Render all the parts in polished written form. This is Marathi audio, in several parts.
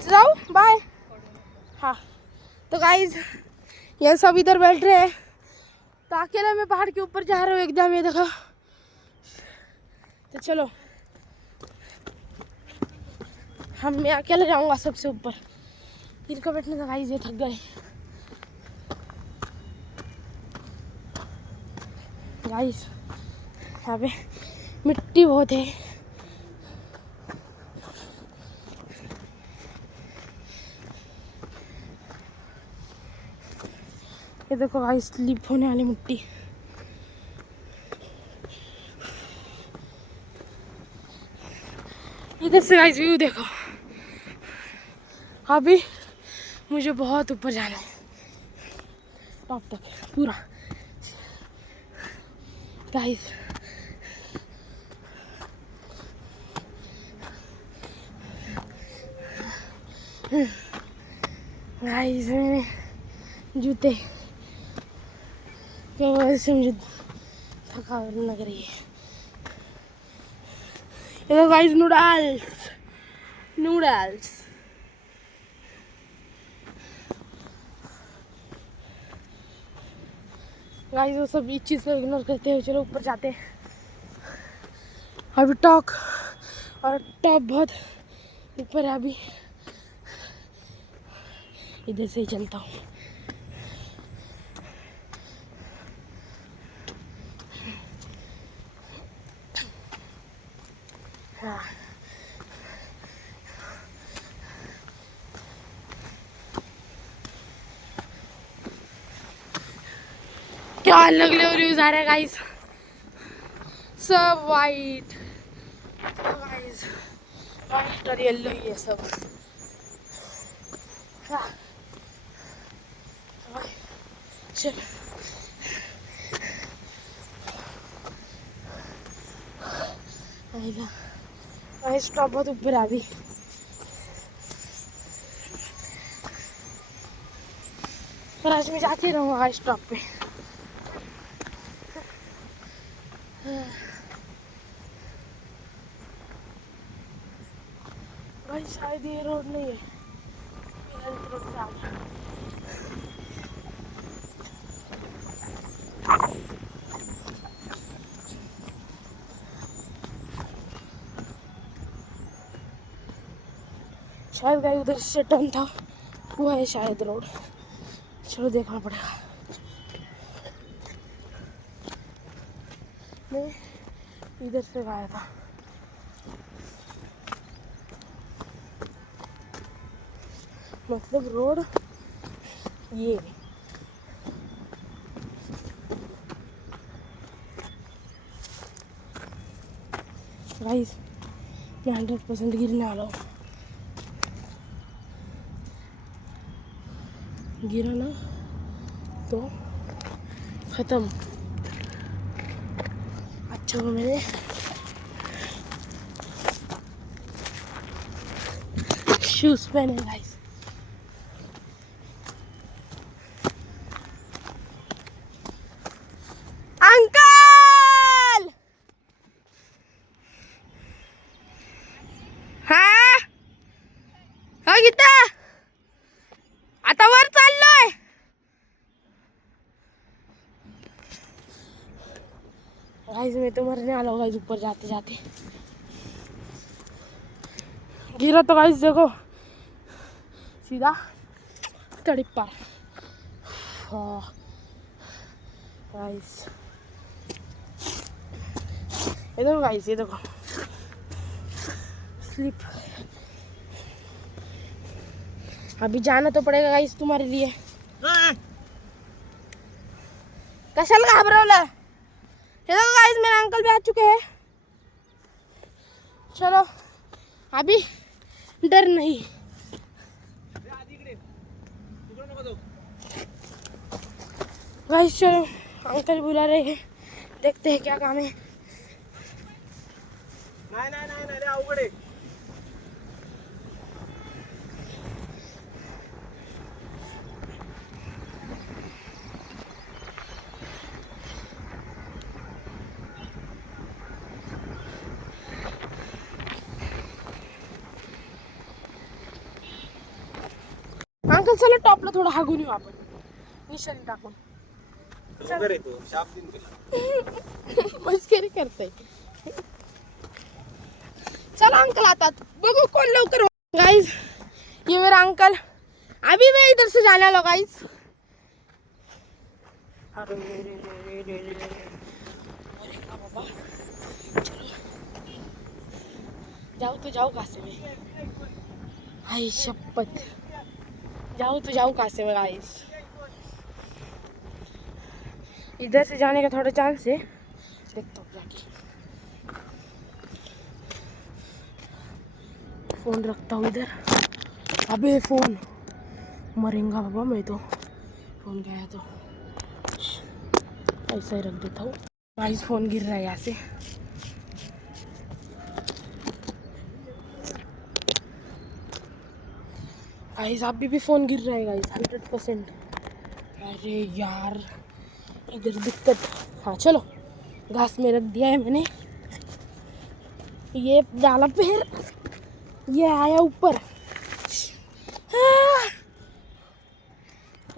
जाओ बाय। हाँ तो गाइज ये सब इधर बैठ रहे हैं, तो अकेले मैं पहाड़ के ऊपर जा रहा हूँ एकदम, ये देखो। तो चलो मैं अकेले जाऊंगा सबसे ऊपर। इनका बैठने का गाइज ये थक गए गाइज, यहाँ पे मिट्टी बहुत है। ये देखो गाइस स्लिप होने वाली मिट्टी। इधर से गाइस व्यू देखो। अभी मुझे बहुत ऊपर जाना है, टॉप तक पूरा गाइस। गाइस मेरे जूते की वजह से मुझे थकावट लग रही है। ये तो गाइस नूडल्स नूडल्स गाइस, वो सब इस चीज़ को इग्नोर करते हुए चलो ऊपर जाते हैं। अभी टॉक और टॉप बहुत ऊपर है, अभी इधर से ही चलता हूँ। हाँ क्या अलग अलग व्यूज आ रहे हैं गाइस, सब वाइट गाइस, वाइट और येलो ये सब। हाँ चलो गाइस टॉप बहुत ऊपर है अभी। पर आज मैं जाके रहूँगा गाइस टॉप पे। भाई शायद ये रोड नहीं है, हेल्थ रोड से आ गया। शायद गाइस उधर से टर्न था, वो है शायद रोड। चलो देखना पड़ेगा। मैं इधर से आया था। मतलब रोड ये गाइस, मैं 100% गिरने वाला हूँ। गिरा ना तो खत्म। अच्छा वो मैंने शूज पहने गाइस। अंकल हाँ हा गीता, आता वर चाललोय। गाइस मैं तो मरने वाला हूँ गाइस, ऊपर जाते जाते गिरा तो गाइस देखो सीधा तड़प पर। गाइस ये देखो गाइस, ये देखो स्लिप। अभी जाना तो पड़ेगा गाइस तुम्हारे लिए। कशाला घाबरवलं? हे देखो गाइस मेरे अंकल भी आ चुके हैं। चलो अभी डर नहीं। गाइस चलो अंकल बुला रहे हैं, देखते हैं क्या काम है। नहीं रे अवघड आहे। अंकल चला टॉपला थोडं हागून येऊ आपण, निशाणी टाकून. मस्करी करताय. चला अंकल आता बघू कोण लवकर. गाइस ये मेरा अंकल, अभी मैं इधर से जाने वाला गाइस. अरे बाबा चलो जाओ तो जाओ कहाँ से मैं, आई शपथ जाओ तो जाओ कहाँ से मैं गाइस. इधर से जाने का थोड़ा चांस है, देखता हूँ जाके. फोन रखता हूँ इधर. अबे फोन मरेंगा बाबा मैं तो, फोन गया तो ऐसा ही रख देता हूँ. गाइस फोन गिर रहा है यहाँ से. गाइस अभी भी फोन गिर रहा है गाइस 100%. अरे यार इधर दिक्कत. हाँ चलो घास में रख दिया है मैंने, ये डाला पैर, ये आया ऊपर.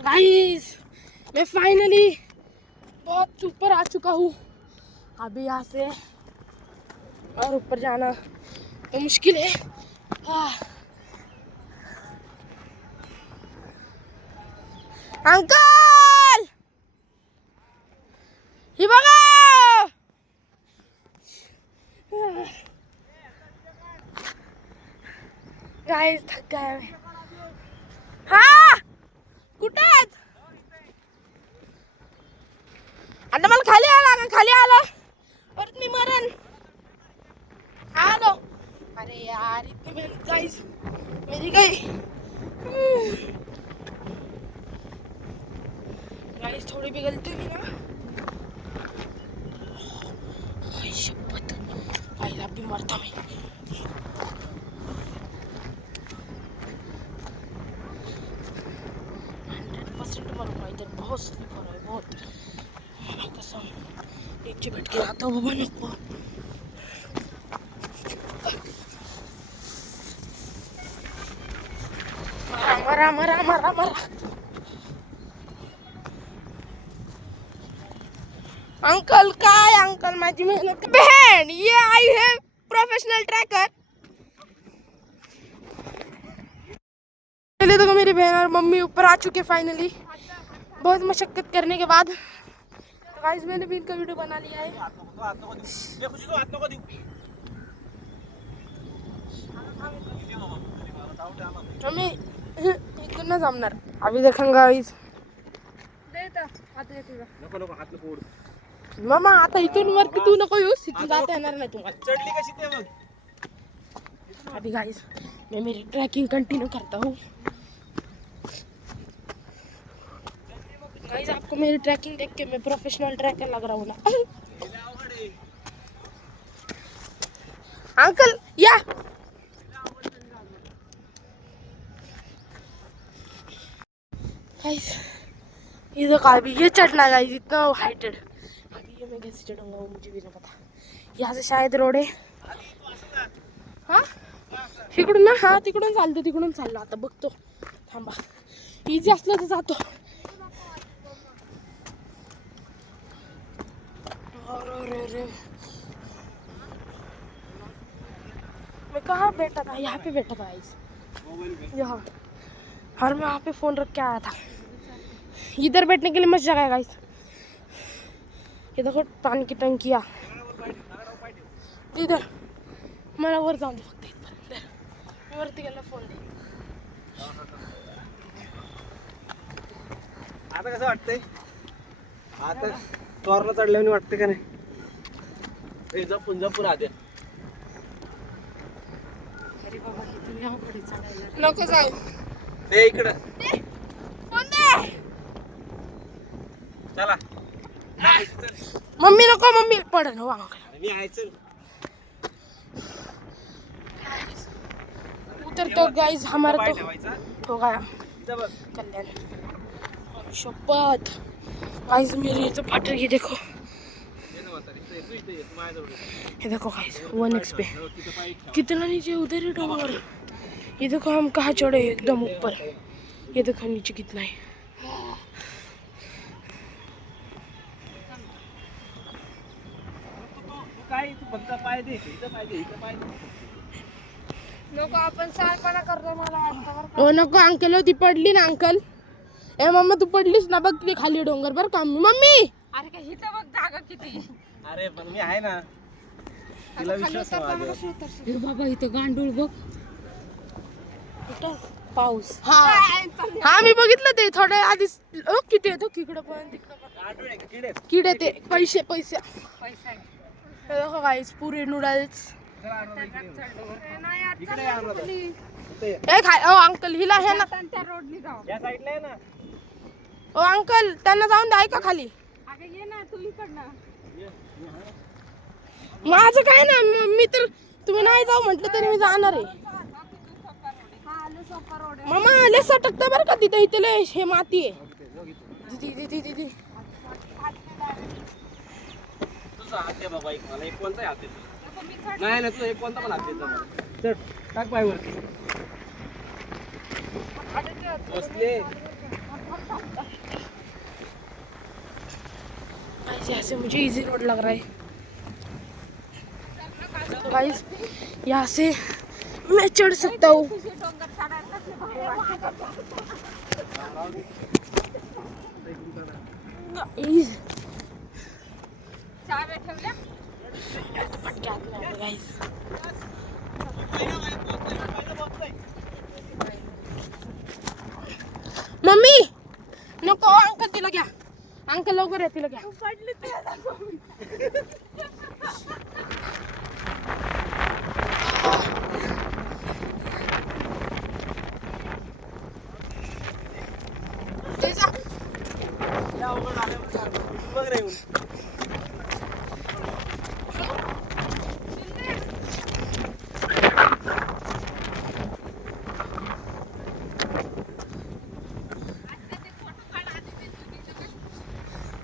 गाइस मैं फाइनली बहुत ऊपर आ चुका हूँ. अभी यहाँ से और ऊपर जाना तो मुश्किल है. अंकल ये बघा. गाइस थक गया मैं. हाँ कुठे आहेत आता, मला खाली आला खाली आला परत मी मरण. आलो. अरे यार इतनी मेहनत गाइस मेरी गई. गाइस थोड़ी भी गलती हुई ना, शपथ भाई अब भी मरता मैं. 100% मरूंगा इधर. बहुत स्लिप हो रहा है बहुत कसम. नीचे बैठ के आता हूँ बाबा नको. मरा मरा मरा मरा. अंकल काय अंकल माझी मेहनत. बहन ये आई है प्रोफेशनल ट्रैकर. पहले तो मेरी बहन और मम्मी ऊपर आ चुके फाइनली, बहुत मशक्कत करने के बाद. गाइस मैंने भी इनका वीडियो बना लिया है. मम्मी इकडनं जमणार. अभी देखांगा गाइस. मामा आता इथून वरती तू नको येऊस, इथून जाता येणार नाही तुम्हाला. चढली कशी ते मग. अभी गाइस मैं मेरी ट्रैकिंग कंटिन्यू करता हूँ. गाइस आपको मेरी ट्रैकिंग देख के मैं प्रोफेशनल ट्रैकर लग रहा हूँ ना. अंकल या गाइस ये देखो अभी ये चढ़ना गाइस इतना हाइटेड. अभी ये मैं कैसे चढ़ूंगा वो मुझे भी नहीं पता. यहाँ से शायद रोड आहे. हाँ तिकडून ना, हा तिकडून चालतो, तिकडून चाललो आता बघतो. थांबा इझी असलं तर जातो. अरे मैं कहाँ बैठा था, यहाँ पे बैठा था गाइस, यहाँ. और मैं वहाँ पे फोन रख के आया था. इधर बैठने के लिए मस्त जगह है गाइस. ये देखो पानी की टंकिया इधर. मला वर जाऊन दे फक्त इथपर्यंत. मी वरती गेला फोन दे. आता कसं वाटतंय, आता तोरणं चढल्याने वाटतं का नाही. जपून आद्या. अरे बाबा इथून याकडे चढायला नको जाऊ. ते इकडं फोन दे. चला मम्मी नको, मम्मी पडन हो अंकल. मी आहे चल. उतर तो गाइस हमारा तो हो गया कल्याण. शपथ गाइस मेरी ये तो फट रही है. देखो ये देखो गाइस 1x पे कितना नीचे, उधर ही डोंगर. ये देखो हम कहाँ चढ़े एकदम ऊपर. ये देखो नीचे कितना है। काय तू फक्त पाय दे, इथं पाय दे, इथं पाय दे. नको आपण सारपणा करतो मला वाटतं. हो नको अंकल, ती पडली ना अंकल. ए मम्मा तू पडलीस ना बघ ती खाली डोंगर बरं का मम्मी. अरे काय हिथं बघ जागा किती. अरे पण मी आहे ना, तिला विश्वास आहे माझ्यावर. हे बाबा इथं गांडूळ बघ. पाऊस. हा हा मी बघितलं ते थोडं आधी. किती येतो इकडं पण तिकडं पण. गांडूळ आहे का? किडे आहेत? किडे ते पैसे पैसे. पैसा हे देखो गाइस पूरे नूडल्स. जरा आणून इकडे येऊ. इकडे आणून आता. इथं ये. ए खाय ओ अंकल हिला हे ना. त्या रोडनी जाऊ. या साईडला आहे ना. ओ अंकल त्यांना जाऊन द्या का खाली. अगं ये ना तू इकडनं. माझं काय ना मी तर तुम्ही नाही जाऊ म्हटलं तरी मी जाणार आहे. मामा लय सटकतं बरं का तिथे. इथे लय हे माती आहे. दीदी दीदी दीदी तुझा हात दे बाबा, एक मला एक कोणता हात देतो. नाही नाही तू एक कोणता पण हात देतो मला. चढ टाक पाय वरती. बसले. ऐसे मुझे इजी रोड लग रहा है. तो गाइस यहाँ से मैं चढ़ सकता हूँ. चाव्या ठेवल्या. मम्मी नको अंकल तिला घ्या. अंकल लवकर या तिला घ्या. ते जा. बघ रे येऊन.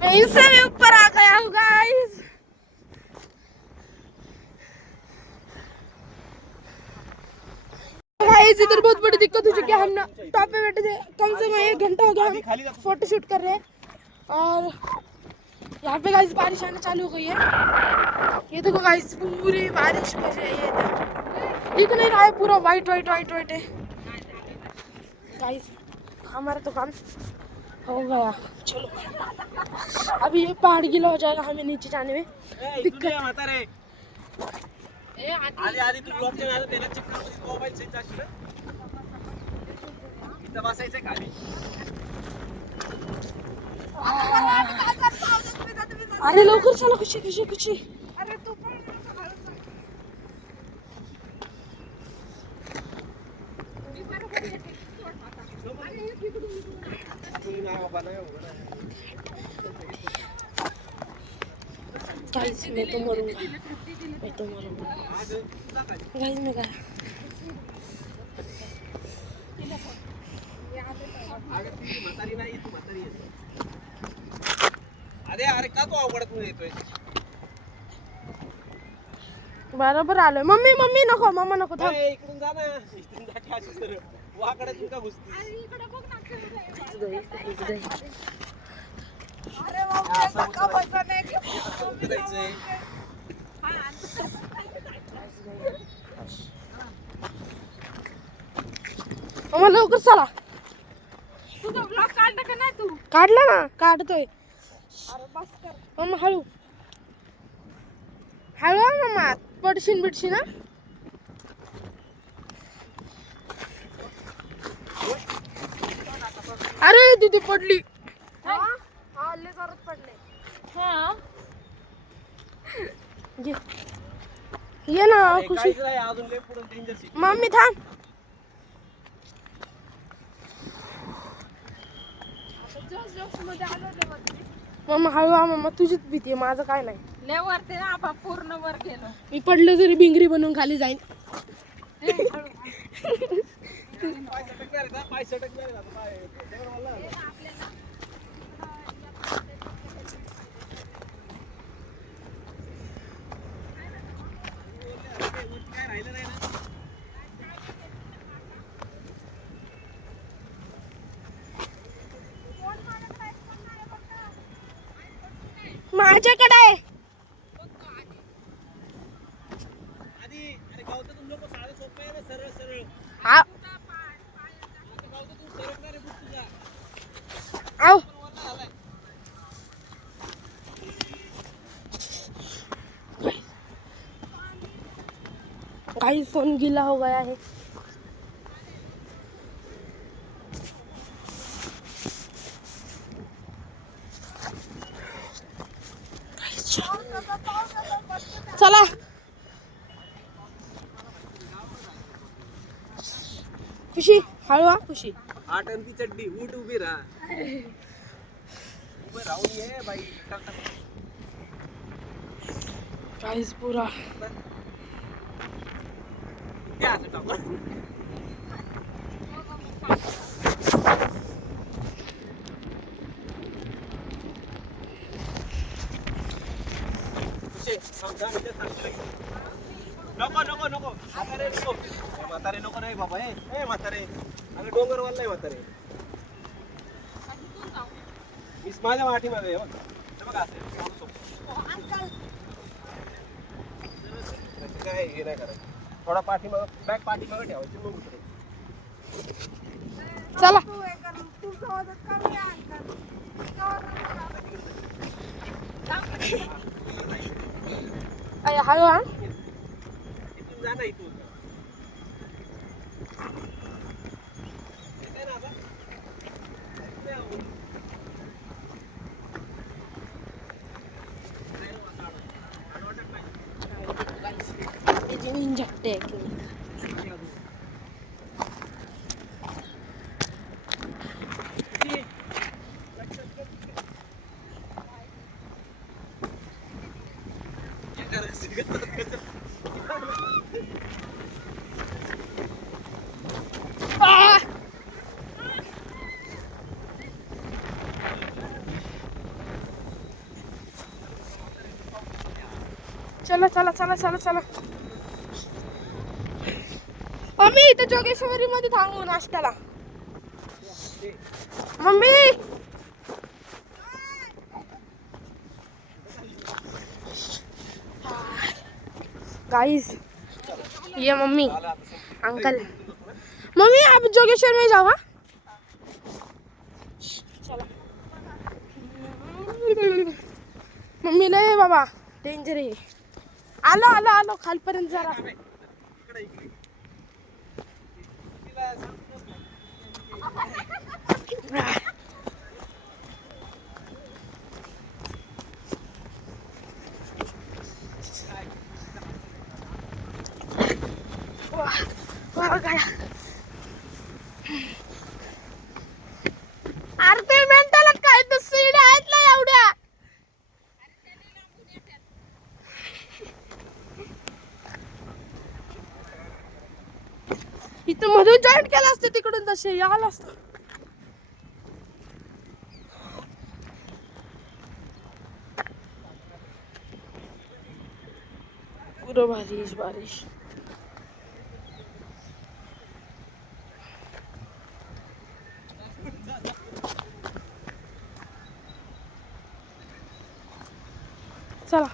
मैं इससे भी ऊपर आ गया हूँ गाइस. गाइस इधर बहुत बड़ी दिक्कत हो चुकी है. हम ना टॉप पे बैठे थे कम से कम 1 घंटा हो गया. हम फोटो शूट कर रहे हैं और यहाँ पे गाइस बारिश आना चालू हो गई है. ये देखो गाइस पूरी बारिश कर रही है. ये दिख नहीं रहा है, पूरा वाइट वाइट वाइट वाइट है. गाइस हमारा तो काम हो गया. चलो अभी ये पहाड़ गीला हो जाएगा हमें नीचे जाने में. दिक्कत म्हातारे. आधी आधी तू ब्लॉकच्या नादात त्याला चक्करमध्ये मोबाईल सेट जाशील ना. इथं बसायचं खाली. अरे लवकर चला. खुशी खुशी खुशी. अरे तू पण तुम्ही नाही बाबा नाही होणार. गाइस मैं तो मरूंगा. मैं तो मरूंगा गाइस. मैं गया. अगं ती म्हातारी नाही, तू म्हातारी आहे. अरे अरे का तू अवघडात येतोय. बरोबर आलोय. मम्मी मम्मी नको. मम्मा नको थांब. ए, इकडून जा ना. इकडून जा की अशी सरळ. वाकडे तू का घुसती. अरे बाबा धक्का बसा नाही की. कुठं जायचंय. मम्मा लवकर चला. तुझा ब्लॉग काढला का नाही तू. काढला ना. काढतोय. अरे बस कर. मम्मा हळू हळू हा मम्मा. पडशीन बिडशीन ना. अरे दीदी पडली. हा लय जोरात पडले. हा ये ना अरे, खुशी. काहीच नाही, अजून लय पुढं डेंजर सिटी. मम्मी थांब. मम्मा हळू हा मम्मा. तुझीच भीती आहे, माझं काय नाही. लय वरती ना आपण पूर्ण वर गेलो. मी पडलं तरी भिंगरी बनवून खाली जाईन. पाय सटकणार आहे का? पाय सटकणार आहे आता. पाय देवर मला. काय राहिलं नाही ना. माझ्याकडे आहे. आधी अरे गावतातून लोक साधं सोपं आहे ना सरळ सरळ हा गावतातून सरकणार आहे बुट तुझा आओ वरला झालाय गाइस फोन गीला हो गया है. चला खुशी हळू हा खुशी. 8 अंकी चड्डी उठ उभी राहा उभं राहून ये बाई टाक, टाक. गाइस पूरा क्या असं टाकू? उशे, थांब, थांब, इथे थांब. नको नको नको म्हातारे नको ए, म्हातारे नको नाही बाबा ए म्हातारे अरे डोंगरवाला नाही म्हातारे मीच माझ्या वाटीमध्ये आहे बघ हे बघा असं आहे, एवढं सोपं. काय हे नाही करायचं थोडा पाठीमागं बॅग पाठीमागं ठेवायची मग उतरायचं. चला अय हळू हा. इथून जा ना इथून येतंय ना आता? नाही आवडत. Ninja technique. चला चला चला चला चला मम्मी इथं जोगेश्वरी मध्ये थांबू नाश्त्याला. मम्मी गाइस ये मम्मी अंकल मम्मी आप जोगेश्वर में जाओ. हाँ चला मम्मी लय बाबा डेंजर आहे. आलो आलो आलो खालपर्यंत जरा. इकडे इकडे तिला सांगतोच नाही. वाह गया. अरे ते मेंटल काय तर सीड आहेत ना एवढ्या. इथं मधून जॉईंट केलं असतं तिकडून तसे आलं असतं. पूरा बारिश बारिश. चला